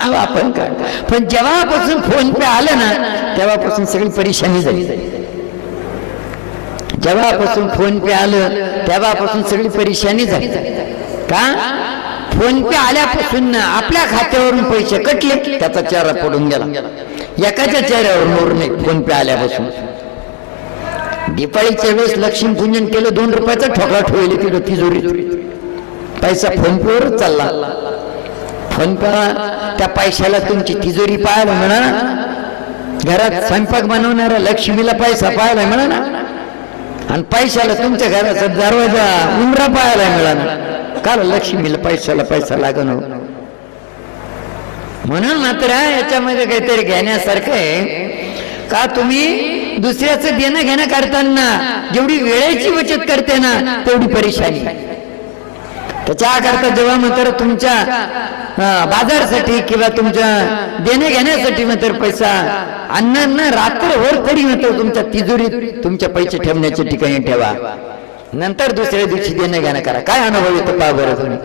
आपण काय, पण जेव्हापासून फोन पे आलं ना तेव्हापासून सगळी परेशानी झाली. जेव्हापासून फोन पे आलं तेव्हापासून सगळी परेशानी झाली. का? फोन पे आल्यापासून आपल्या खात्यावरून पैसे कटले, त्याचा चेहरा पडून गेला. एकाच्या चेहऱ्यावर मोर नाही फोन पे आल्यापासून. दिवाळीच्या वेळेस लक्ष्मीपूजन केलं, 2 रुपयाचा ठोकळा ठेवले तिथं तिजोरीत, पैसा फोन पेवर चालला. फोन पे त्या पैशाला तुमची तिजोरी पाहायला म्हणा, घरात स्वयंपाक बनवणाऱ्या लक्ष्मीला पैसा पाहायला म्हणा ना, आणि पैशाला तुमच्या घराचा दरवाजा उमरा पाहायला मिळाला. काल लक्ष्मीला पैशाला पैसा लागण. म्हणून मात्र याच्यामध्ये काहीतरी घेण्यासारखं आहे का, तुम्ही दुसऱ्याचं देणं घेणं करताना जेवढी वेळेची बचत करते ना तेवढी परेशानी. त्याच्याकरता जेव्हा मात्र तुमच्या बाजारसाठी किंवा तुमच्या देणे घेण्यासाठी मात्र पैसा अन्न रात्रभर तरी मात्र तुमच्या तिजोरीत तुमच्या पैसे ठेवण्याच्या ठिकाणी ठेवा. नंतर दुसऱ्या दिवशी देणं घेणं करा. काय अनुभव येतो पहा बरं तुम्ही.